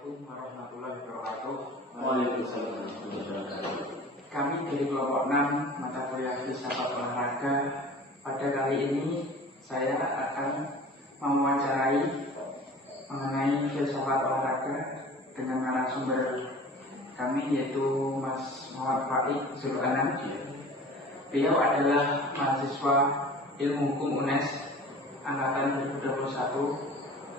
Assalamualaikum warahmatullahi wabarakatuh. Waalaikumsalam warahmatullahi wabarakatuh. Kami dari kelompok 6 mata kuliah filsafat olahraga. Pada kali ini saya akan mewawancarai mengenai filsafat olahraga dengan narasumber kami, yaitu Mas Muhammad Faik Zulanan. Beliau adalah mahasiswa Ilmu Hukum UNES angkatan 2021,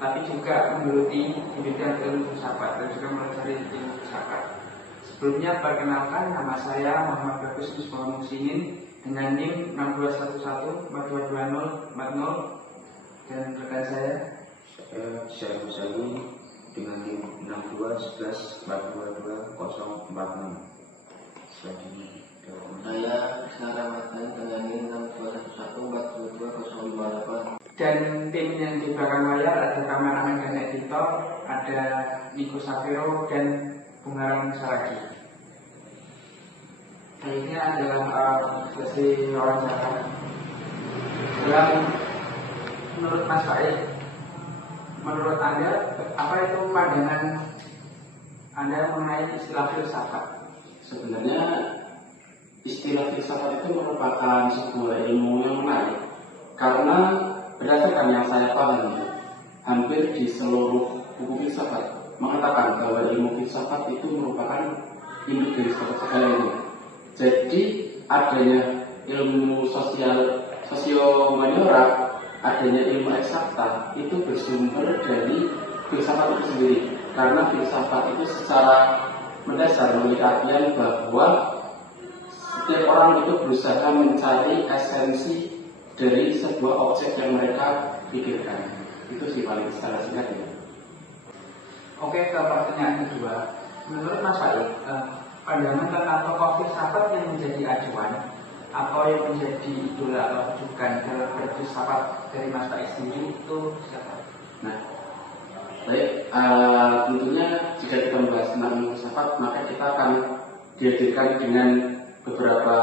tapi juga menggeluti di bidang ilmu filsafat dan juga mempelajari ilmu filsafat. Sebelumnya perkenalkan, nama saya Muhammad Bagus Ismail Musinin dengan NIM 6211422040 dan rekan saya Syarul Sali dengan NIM 6211422046. Selanjutnya Saya Isnara Matan dengan NIM 6211422058. dan tim yang di belakang layar ada kameramen dan editor, ada Niko Safiro dan Bungaran Saragi. Ini adalah sesi wawancara. Menurut Mas Faik, menurut Anda apa itu pandangan Anda mengenai istilah filsafat? Sebenarnya istilah filsafat itu merupakan sebuah ilmu yang menarik karena berdasarkan yang saya pahami, hampir di seluruh buku filsafat mengatakan bahwa ilmu filsafat itu merupakan induk dari segala ilmu. Jadi adanya ilmu sosio-humaniora, adanya ilmu eksakta itu bersumber dari filsafat itu sendiri. Karena filsafat itu secara mendasar memiliki artian bahwa setiap orang itu berusaha mencari esensi dari sebuah objek yang mereka pikirkan. Itu sih paling secara singkat ya. Oke, ke pertanyaan kedua. Menurut Mas Faik, pandangan tentang tokoh filsafat yang menjadi acuan atau yang menjadi idola atau rujukan dalam berfilsafat dari Mas Faik sendiri itu siapa? Nah, baik, tentunya jika kita membahas tentang filsafat, maka kita akan dihadirkan dengan beberapa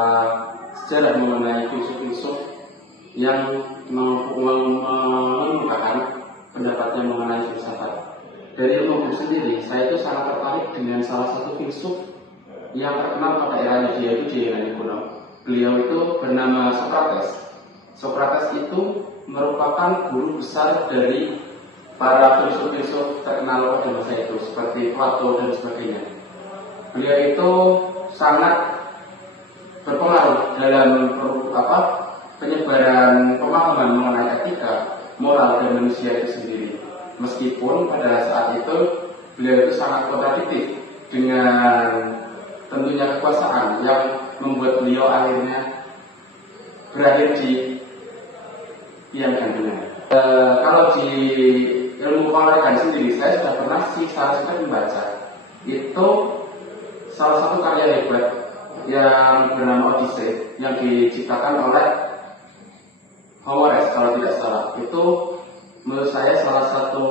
sejarah mengenai filsuf-filsuf yang mengungkapkan pendapatnya mengenai filsafat. Dari ilmu sendiri, saya itu sangat tertarik dengan salah satu filsuf yang terkenal pada eranya dia, itu di era kuno. Beliau itu bernama Socrates. Socrates itu merupakan guru besar dari para filsuf-filsuf terkenal pada masa itu, seperti Plato dan sebagainya. Beliau itu sangat berpengaruh dalam penyebaran pemahaman mengenai etika, moral dan manusia itu sendiri. Meskipun pada saat itu beliau itu sangat kontradiktif dengan tentunya kekuasaan yang membuat beliau akhirnya berakhir di tiang gantungan. Kalau di ilmu keolahragaan sendiri, saya sudah pernah secara membaca itu salah satu karya hebat yang bernama Odyssey yang diciptakan oleh Homeres kalau tidak salah. Itu menurut saya salah satu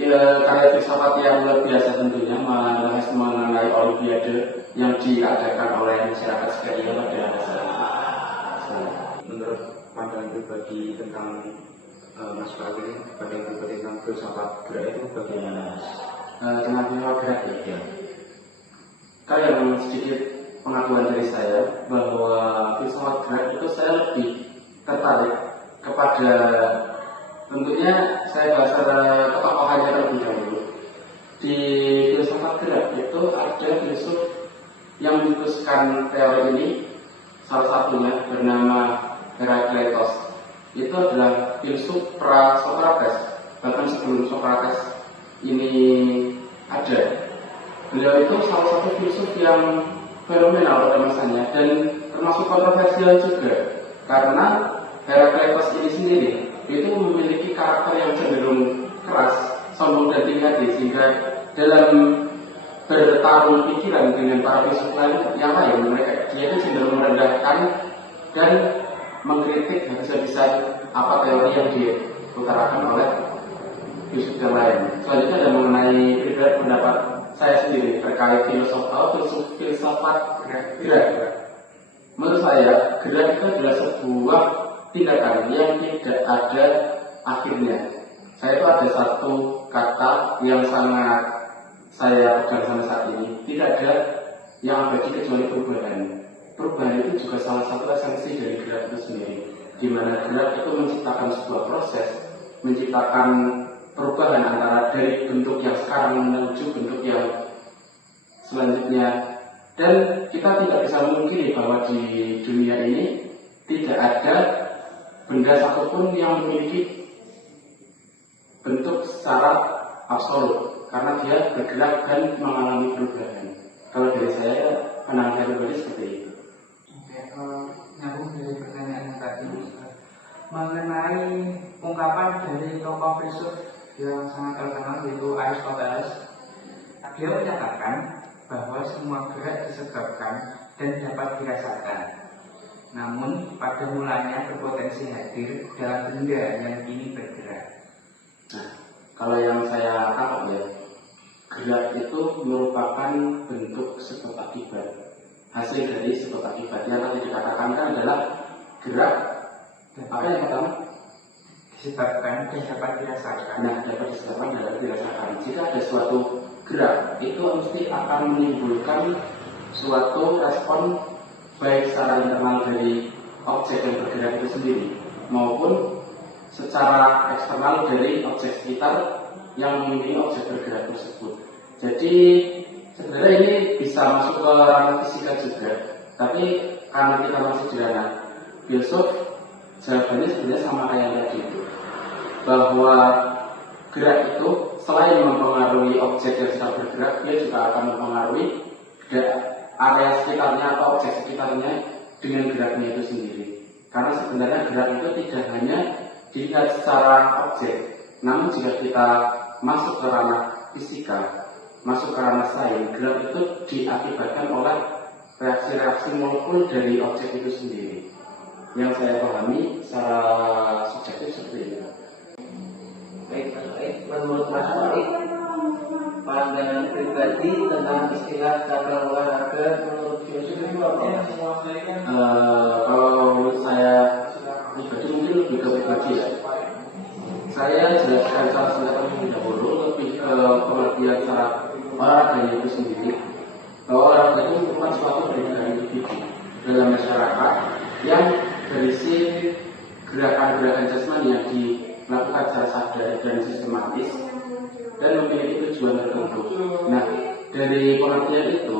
karya filsafat yang luar biasa, tentunya membahas mengenai Olimpiade yang diadakan oleh masyarakat sekalian pada masa itu. Menurut pandangan pribadi tentang Mas Faik ini, pandangan pribadi tentang filsafat gerak itu bagaimana? Tentang filsafat gerak ya. Kalau yang sedikit pengakuan dari saya bahwa filsafat gerak itu saya lebih tertarik kepada, tentunya saya bahas ketokohannya terlebih dahulu. Di filsafat gerak itu ada filsuf yang memutuskan teori ini, salah satunya bernama Herakleitos. Itu adalah filsuf pra-Socrates, bahkan sebelum Socrates ini ada. Beliau itu salah satu filsuf yang fenomenal pada masanya dan termasuk kontroversial juga, karena Herakleitos ini sendiri itu memiliki karakter yang cenderung keras, sombong dan tinggi hati, sehingga dalam bertarung pikiran dengan para filsuf lain yang lain, dia itu cenderung merendahkan dan mengkritik habis-habisan apa teori yang diutarakan oleh filsuf yang lain. Selanjutnya ada mengenai pendapat saya sendiri terkait filsafat gerak. Menurut saya, gerak itu adalah sebuah tindakan yang tidak ada akhirnya. saya itu ada satu kata yang sangat saya pegang sampai saat ini, tidak ada yang abadi kecuali perubahan. Perubahan itu juga salah satu esensi dari gerak itu sendiri, di mana gerak itu menciptakan sebuah proses, menciptakan perubahan antara dari bentuk yang sekarang menuju bentuk yang selanjutnya. Dan kita tidak bisa memungkiri bahwa di dunia ini tidak ada benda satupun yang memiliki bentuk secara absolut, karena dia bergerak dan mengalami perubahan. Kalau dari saya, pandangan saya pribadi seperti itu. Oke, nyambung dari pertanyaan yang tadi, mengenai ungkapan dari tokoh filsuf yang sangat terkenal yaitu Aristoteles, dia menyatakan bahwa semua gerak disebabkan dan dapat dirasakan. Namun pada mulanya berpotensi hadir dalam benda yang kini bergerak. Nah, kalau yang saya tangkap ya, gerak itu merupakan bentuk sebab akibat, hasil dari sebab akibat. Yang tadi dikatakan kan adalah gerak, apa yang pertama? Disebabkan dan dapat dirasakan. Nah, dapat disebabkan dan dapat dirasakan. Jika ada suatu gerak, itu mesti akan menimbulkan suatu respon baik secara internal dari objek yang bergerak itu sendiri maupun secara eksternal dari objek sekitar yang memiliki objek bergerak tersebut. Jadi sebenarnya ini bisa masuk ke ranah fisika juga, tapi karena kita masih di ranah filsuf, jawabannya sebenarnya sama kayak yang tadi itu, bahwa gerak itu selain mempengaruhi objek yang sedang bergerak, dia juga akan mempengaruhi area sekitarnya atau objek sekitarnya dengan geraknya itu sendiri. Karena sebenarnya gerak itu tidak hanya dilihat secara objek, namun jika kita masuk ke ranah fisika, masuk ke ranah sains, gerak itu diakibatkan oleh reaksi-reaksi molekul dari objek itu sendiri. Yang saya pahami secara subjektif seperti ini. Baik, menurut Mas Faik, pandangan pribadi tentang istilah cabang olahraga menurut filsuf itu apa? Kalau menurut saya pribadi mungkin lebih ke pribadi ya. Saya jelaskan secara singkat terlebih dahulu, lebih ke pengertian secara olahraga itu sendiri. Bahwa olahraga itu merupakan suatu peredaran individu dalam masyarakat yang berisi gerakan-gerakan jasmani yang dilakukan secara sadar dan sistematis dan memiliki tujuan tertentu. Nah, dari pengertian itu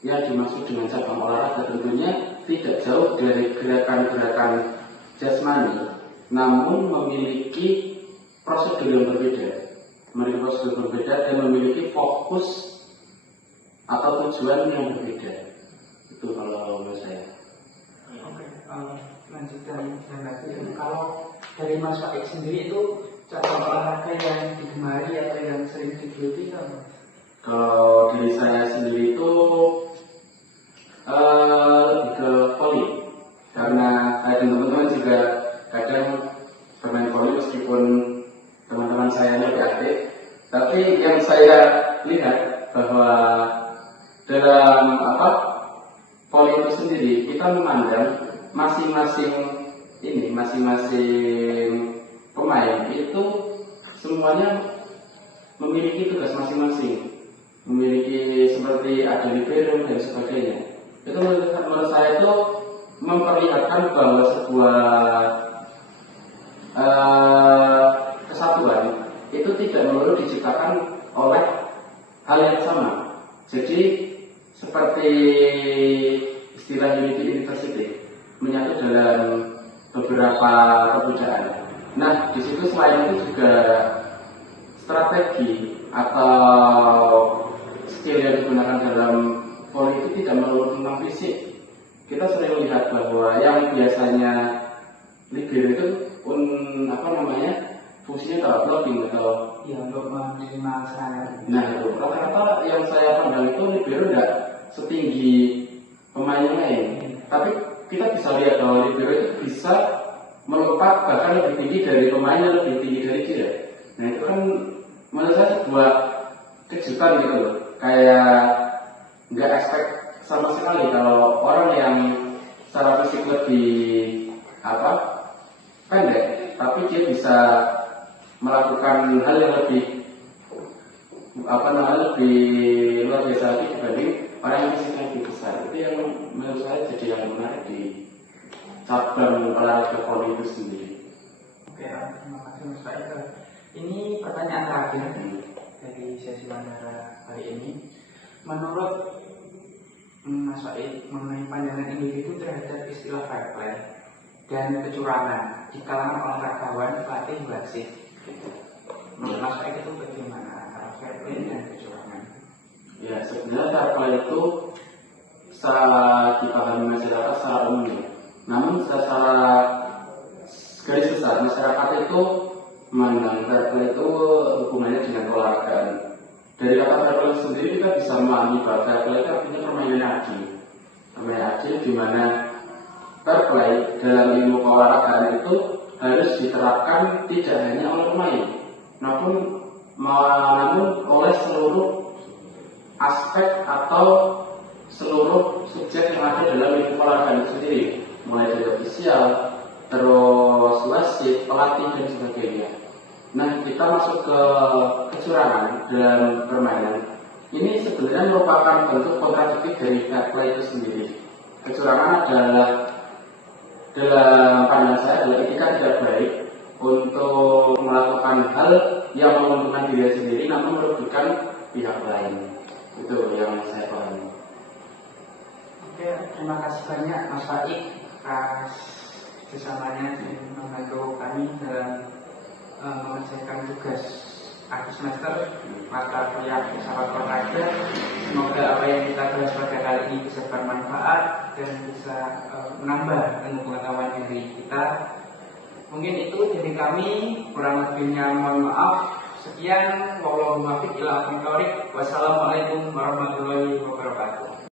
yang dimaksud dengan cabang olahraga tentunya tidak jauh dari gerakan-gerakan jasmani, namun memiliki prosedur yang berbeda, dan memiliki fokus atau tujuan yang berbeda. Itu kalau menurut saya. Oke, lanjutkan yang tadi. Kalau dari Mas Faik sendiri itu cabang olahraga yang digemari atau yang sering digeluti kan? Kalau diri saya sendiri itu lebih ke voli, karena saya dan teman-teman juga kadang bermain voli meskipun teman-teman saya lebih aktif. Tapi yang saya lihat bahwa dalam voli itu sendiri kita memandang masing-masing pemain itu semuanya memiliki tugas masing-masing, memiliki seperti ada libero dan sebagainya. Itu menurut saya itu memperlihatkan bahwa sebuah kesatuan itu tidak melulu diciptakan oleh hal yang sama. Jadi seperti istilah Unity University menyatu dalam beberapa kebudayaan. Nah, di situ selain itu juga strategi atau skill yang digunakan dalam voli itu tidak melulu tentang fisik. Kita sering melihat bahwa yang biasanya libero itu fungsinya kalau blocking atau untuk menerima serangan. Nah itu rata-rata yang saya pandang itu libero tidak setinggi pemain yang lain. Tapi kita bisa lihat bahwa libero itu bisa melompat bahkan lebih tinggi dari pemain yang lebih tinggi dari dia. Nah itu kan menurut saya sebuah kejutan gitu loh. Kayak nggak expect sama sekali kalau orang yang secara fisik lebih pendek, tapi dia bisa melakukan hal yang lebih lebih luar biasa lagi dibanding orang yang fisiknya lebih besar. Itu yang menurut saya jadi yang menarik di cabang olahraga voli itu sendiri. Oke, terima kasih Mas Faisal. Ini pertanyaan terakhir dari sesi wawancara kali ini. Menurut Mas Faisal mengenai pandangan individu terhadap istilah fair play dan kecurangan di kalangan olahragawan, pelatih, wasit, menurut Mas Faisal itu bagaimana antara fair play dan kecurangan? Ya, sebenarnya fair play itu secara dipahami masyarakat secara umum ya. Namun secara garis besar masyarakat itu memandang fair play itu hubungannya dengan olahraga. Dari kata fair play sendiri kita bisa memahami bahwa fair play itu artinya permainan adil. Permainan adil di mana fair play dalam ilmu keolahragaan itu harus diterapkan tidak hanya oleh pemain, namun oleh seluruh aspek atau seluruh subjek yang ada dalam ilmu keolahragaan itu sendiri, mulai dari ofisial, terus wasit, pelatih dan sebagainya. Nah, kita masuk ke kecurangan dalam permainan. Ini sebenarnya merupakan bentuk kontradiktif dari fair play itu sendiri. Kecurangan adalah dalam pandangan saya adalah etika tidak baik untuk melakukan hal yang menguntungkan diri sendiri namun merugikan pihak lain. Itu yang saya pahami. Oke, terima kasih banyak Mas Faik atas kerjasamanya membantu kami dalam mengerjakan tugas akhir semester mata kuliah filsafat olahraga. Semoga apa yang kita bahas pada kali ini bisa bermanfaat dan bisa menambah ilmu pengetahuan diri kita. Mungkin itu dari kami, kurang lebihnya mohon maaf. Sekian, wallahu muwaffiq ila aqwamit thoriq. Wassalamualaikum